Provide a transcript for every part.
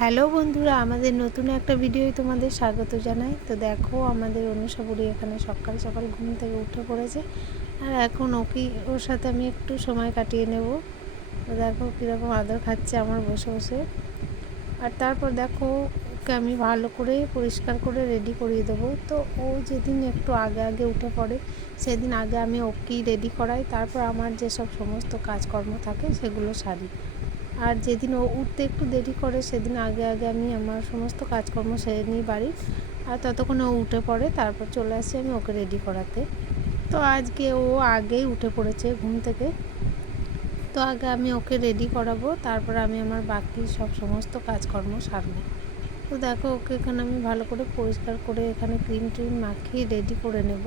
Hello বন্ধুরা, আমাদের নতুন একটা ভিডিওয় তোমাদের স্বাগত জানাই। তো দেখো, আমাদের অনুষাবুড়ি এখানে সকাল সকাল ঘুম থেকে উঠে পড়েছে, আর এখন ওর সাথে আমি একটু সময় কাটিয়ে নেব। তো দেখো কীরকম আদর খাচ্ছে আমার বসে বসে। আর তারপর দেখো, ওকে আমি ভালো করে পরিষ্কার করে রেডি করিয়ে দেবো। তো ও যেদিন একটু আগে আগে উঠে পড়ে, সেদিন আগে আমি ওকেই রেডি করাই, তারপর আমার যেসব সমস্ত কাজকর্ম থাকে সেগুলো সারি। আর যেদিন ও উঠতে একটু দেরি করে, সেদিন আগে আগে আমি আমার সমস্ত কাজকর্ম সেরে নিই বাড়ির। আর ততক্ষণে ও উঠে পড়ে, তারপর চলে আসি আমি ওকে রেডি করাতে। তো আজকে ও আগেই উঠে পড়েছে ঘুম থেকে, তো আগে আমি ওকে রেডি করাবো, তারপর আমি আমার বাকি সব সমস্ত কাজকর্ম সারবো। তো দেখো, ওকে এখানে আমি ভালো করে পরিষ্কার করে এখানে ক্রিম ট্রিম মাখিয়ে রেডি করে নেব।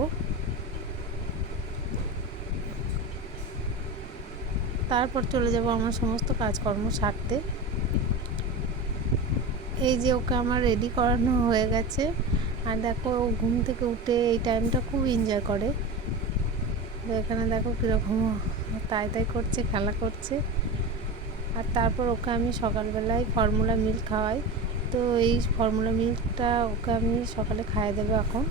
তারপর চলে যাব আমার সমস্ত কাজকর্ম সারতে। এই যে ওকে আমার রেডি করানো হয়ে গেছে। আর দেখো, ও ঘুম থেকে উঠে এই টাইমটা খুব এনজয় করে। তো এখানে দেখো কীরকম তাই তাই করছে, খেলা করছে। আর তারপর ওকে আমি সকালবেলায় ফর্মুলা মিল্ক খাওয়াই। তো এই ফর্মুলা মিল্কটা ওকে আমি সকালে খাইয়ে দেবো এখন।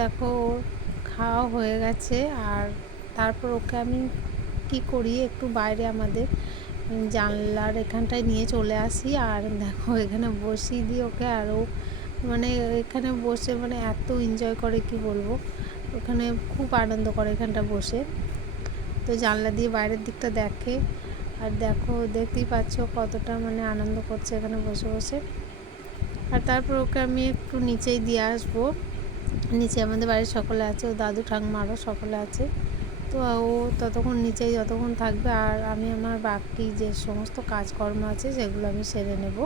দেখো, ওর খাওয়া হয়ে গেছে। আর তারপর ওকে আমি কি করি, একটু বাইরে আমাদের জানলার এখানটায় নিয়ে চলে আসি। আর দেখো, এখানে বসিয়ে দিই ওকে। আর ও মানে এখানে বসে মানে এত এনজয় করে কি বলবো, ওখানে খুব আনন্দ করে এখানটা বসে। তো জানলা দিয়ে বাইরের দিকটা দেখে। আর দেখো, দেখতেই পাচ্ছ কতটা মানে আনন্দ করছে এখানে বসে বসে। আর তারপর ওকে আমি একটু নিচেই দিয়ে আসবো। নিচে আমাদের বাড়ির সকলে আছে, ও দাদু ঠাকুমা আরও সকলে আছে। তো ও ততক্ষণ নিচেই যতক্ষণ থাকবে, আর আমি আমার বাকি যে সমস্ত কাজকর্ম আছে সেগুলো আমি সেরে নেব।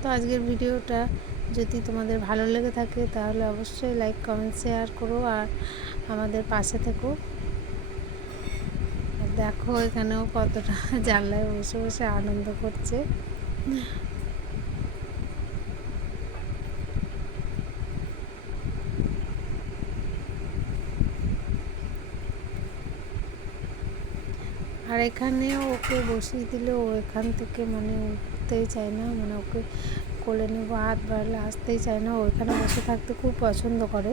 তো আজকের ভিডিওটা যদি তোমাদের ভালো লেগে থাকে, তাহলে অবশ্যই লাইক কমেন্ট শেয়ার করো আর আমাদের পাশে থেকো। দেখো, এখানেও কতটা জানলায় বসে বসে আনন্দ করছে। আর এখানে ওকে বসিয়ে দিলে ও এখান থেকে মানে উঠতেই চায় না, মানে ওকে কোলে নেবো, হাত বাড়ালে আসতেই চায় না। ও এখানে বসে থাকতে খুব পছন্দ করে।